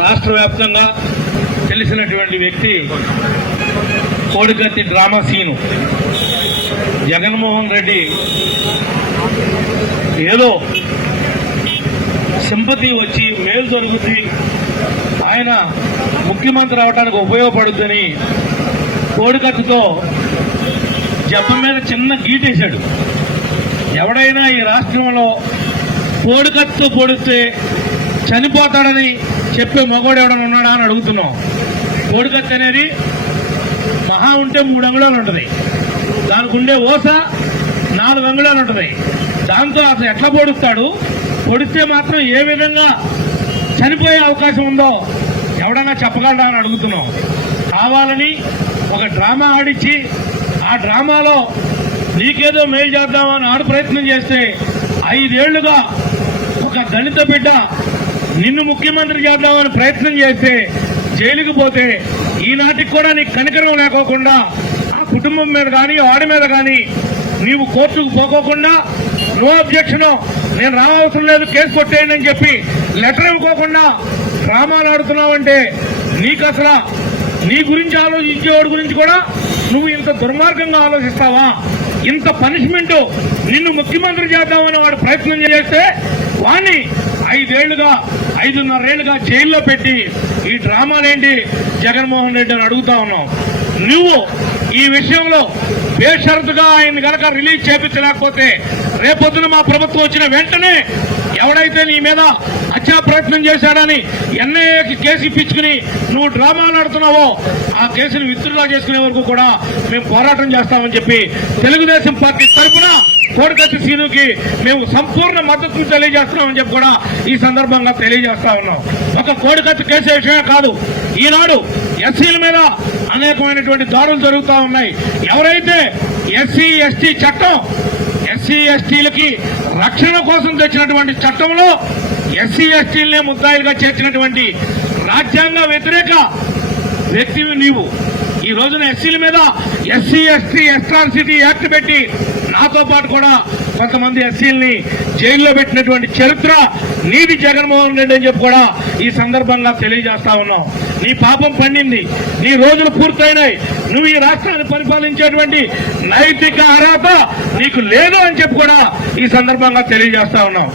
రాష్ట్ర వ్యాప్తంగా తెలిసినటువంటి వ్యక్తి కోడికత్తి డ్రామా సీను. జగన్మోహన్ రెడ్డి ఏదో సింపతి వచ్చి మేలు జరుగుద్ది, ఆయన ముఖ్యమంత్రి అవడానికి ఉపయోగపడుద్దని కోడికత్తితో జబ్బ మీద చిన్న గీటేశాడు. ఎవడైనా ఈ రాష్ట్రంలో కోడికత్తితో పొడిస్తే చనిపోతాడని చెప్పే మగవాడు ఎవడన్నా ఉన్నాడా అని అడుగుతున్నాం. కోడికత్తి అనేది మహా ఉంటే 3 అంగుళాలు ఉంటుంది, దానికి ఉండే ఓస 4 అంగుళాలు ఉంటుంది. దాంతో అసలు ఎట్లా పొడుస్తాడు, పొడిస్తే మాత్రం ఏ విధంగా చనిపోయే అవకాశం ఉందో ఎవడన్నా చెప్పగలడా అని అడుగుతున్నాం. కావాలని ఒక డ్రామా ఆడిచ్చి ఆ డ్రామాలో నీకేదో మేలు చేద్దామని ఆడు ప్రయత్నం చేస్తే 5 ఏళ్లుగా ఒక దళిత బిడ్డ నిన్ను ముఖ్యమంత్రి చేద్దామని ప్రయత్నం చేస్తే జైలుకు పోతే ఈనాటికి కూడా నీకు కనికరం లేకోకుండా ఆ కుటుంబం మీద కానీ వాడి మీద కానీ నీవు కోర్టుకు పోకోకుండా నో అబ్జెక్షన్, నేను రావాల్సిన లేదు, కేసు కొట్టేయండి అని చెప్పి లెటర్ ఇవ్వకోకుండా డ్రామాలు ఆడుతున్నావంటే నీకు అసలు నీ గురించి ఆలోచించేవాడి గురించి కూడా నువ్వు ఇంత దుర్మార్గంగా ఆలోచిస్తావా? ఇంత పనిష్మెంట్ నిన్ను ముఖ్యమంత్రి చేద్దామని వాడు ప్రయత్నం చేస్తే వాణ్ణి 5 ఏళ్లుగా 5.5 ఏళ్లుగా జైల్లో పెట్టి ఈ డ్రామాలేంటి జగన్మోహన్ రెడ్డి అని అడుగుతా ఉన్నాం. నువ్వు ఈ విషయంలో బేషరతుగా ఆయన గనక రిలీజ్ చేపించలేకపోతే రేపొద్దున మా ప్రభుత్వం వచ్చిన వెంటనే ఎవడైతే నీ మీద హత్యా ప్రయత్నం చేశాడని ఎన్ఐఏకి కేసు ఇప్పించుకుని నువ్వు డ్రామాలు ఆడుతున్నావో ఆ కేసును విత్డ్రా చేసుకునే వరకు కూడా మేము పోరాటం చేస్తామని చెప్పి తెలుగుదేశం పార్టీ తరఫున కోడికత్తి సీనుకి మేము సంపూర్ణ మద్దతును తెలియజేస్తున్నామని చెప్పి కూడా ఈ సందర్భంగా తెలియజేస్తా ఉన్నాం. ఒక కోడికత్తి కేసు విషయమే కాదు, ఈనాడు ఎస్సీల మీద అనేకమైనటువంటి దాడులు జరుగుతూ ఉన్నాయి. ఎవరైతే ఎస్సీ ఎస్టీ చట్టం ఎస్సీ ఎస్టీలకి రక్షణ కోసం తెచ్చినటువంటి చట్టంలో ఎస్సీ ఎస్టీలనే ముద్దాయిలుగా చేర్చినటువంటి రాజ్యాంగ వ్యతిరేక వ్యక్తివి నీవు. ఈ రోజున ఎస్సీల మీద ఎస్సీ ఎస్టీ అట్రాసిటీ యాక్ట్ పెట్టి నాతో పాటు కూడా కొంతమంది ఎస్సీలని జైల్లో పెట్టినటువంటి చరిత్ర నీది జగన్మోహన్ రెడ్డి అని చెప్పి కూడా ఈ సందర్భంగా తెలియజేస్తా ఉన్నాం. నీ పాపం పండింది, నీ రోజులు పూర్తయినాయి, నువ్వు ఈ రాష్ట్రాన్ని పరిపాలించేటువంటి నైతిక అర్హత నీకు లేదు అని చెప్పి కూడా ఈ సందర్భంగా తెలియజేస్తా ఉన్నాం.